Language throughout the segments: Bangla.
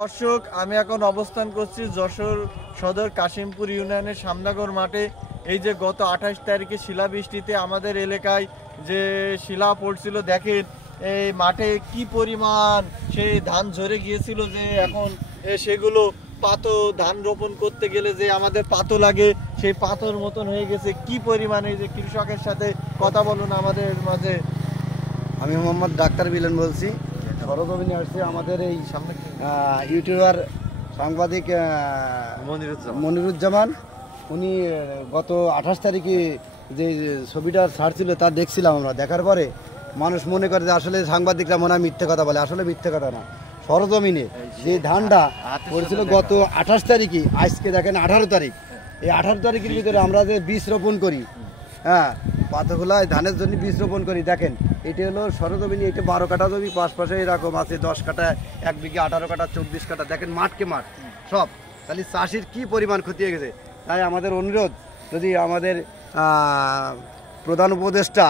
দর্শক, আমি এখন অবস্থান করছি যশোর সদর কাশিমপুর ইউনিয়নের সামনাগর মাঠে। এই যে গত 28 তারিখে শিলাবৃষ্টিতে আমাদের এলাকায় যে শিলা পড়ছিল, দেখেন এই মাঠে কি পরিমাণ সেই ধান ঝরে গিয়েছিল যে এখন সেগুলো পাতো, ধান রোপণ করতে গেলে যে আমাদের পাতো লাগে সেই পাথর মতন হয়ে গেছে। কি পরিমাণে যে কৃষকের সাথে কথা বলুন আমাদের মাঝে। আমি মোহাম্মদ ডাক্তার বিলেন বলছি, সরজমিনে আসছি। আমাদের এই ইউটিউবার সাংবাদিক মনিরুজ্জামান, উনি গত 28 তারিখে যে ছবিটা ছাড়ছিল তা দেখছিলাম আমরা। দেখার পরে মানুষ মনে করে যে আসলে সাংবাদিকরা মনে হয় মিথ্যে কথা বলে, আসলে মিথ্যে কথা না। সরজমিনে যে ধানটা পড়েছিল গত 28 তারিখে, আজকে দেখেন 18 তারিখ। এই 18 তারিখের ভিতরে আমরা যে বীজ রোপণ করি, হ্যাঁ, পাতাগুলায় ধানের জন্য বীজ রোপণ করি। দেখেন এটা হলো সরজমিনি, এটা 12 কাঠা জমি, পাশে এরকম আছে 10 কাঠা, 1 বিঘে 18 কাঠা, 24 কাঠা। দেখেন মাঠকে মাঠ সব, তাহলে চাষির কি পরিমাণ ক্ষতি হয়ে গেছে। তাই আমাদের অনুরোধ, যদি আমাদের প্রধান উপদেষ্টা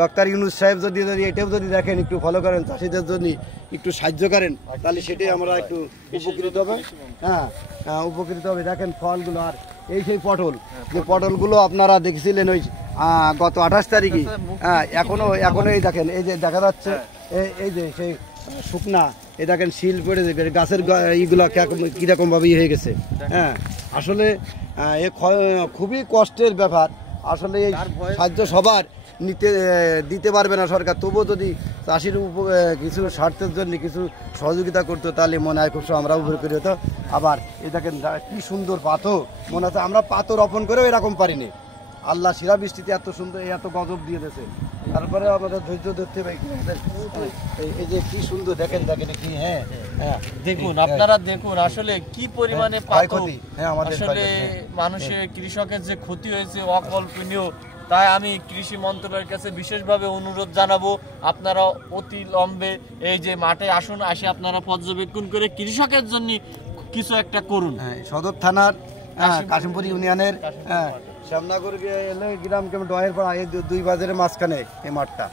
ডক্টর ইউনূস সাহেব যদি এটাও যদি দেখেন, একটু ফলো করেন, চাষিদের জন্য একটু সাহায্য করেন, তাহলে সেটাই আমরা একটু উপকৃত হবে। হ্যাঁ, উপকৃত হবে। দেখেন ফলগুলো, আর এই সেই পটল, যে পটলগুলো আপনারা দেখছিলেন ওই গত 28 তারিখে, হ্যাঁ, এখনো এই দেখেন, এই যে দেখা যাচ্ছে এই যে সেই শুকনা, এই দেখেন শিল পড়ে গাছের ইগুলো কীরকম ভাবে হয়ে গেছে। হ্যাঁ, আসলে এ খুবই কষ্টের ব্যাপার। আসলে এই সাহায্য সবার দিতে পারবে না সরকার, তবুও যদি চাষির কিছু স্বার্থের জন্য কিছু সহযোগিতা করতো, তাহলে মনে হয় খুব আমরা উপকৃত হতো। আবার এই দেখেন কি সুন্দর পাথো, মনে হচ্ছে আমরা পাথর রোপণ করেও এরকম পারিনি। আল্লাহ শিলাবৃষ্টিতে এত সুন্দর, এত গজব দিয়ে দিয়েছে, তারপরে আমাদের ধৈর্য ধরতে হবে। এই যে কি সুন্দর, দেখেন কি। হ্যাঁ হ্যাঁ, দেখুন, আপনারা দেখুন আসলে কি পরিমাণে ক্ষয়ক্ষতি। আসলে মানুষের, কৃষকের যে ক্ষতি হয়েছে অকল্পনীয়। তাই আমি কৃষি মন্ত্রণালয়ের কাছে বিশেষভাবে অনুরোধ জানাবো, আপনারা অতি লম্বে এই যে মাঠে আসুন, আসে আপনারা পর্যবেক্ষণ করে কৃষকের জন্য কিছু একটা করুন। সদর থানার কাশিমপুর ইউনিয়নের শ্যামনগর গ্রাম, ডয়ের পাড়া, এই দুই বাজারের মাঝখানে এই মাঠটা।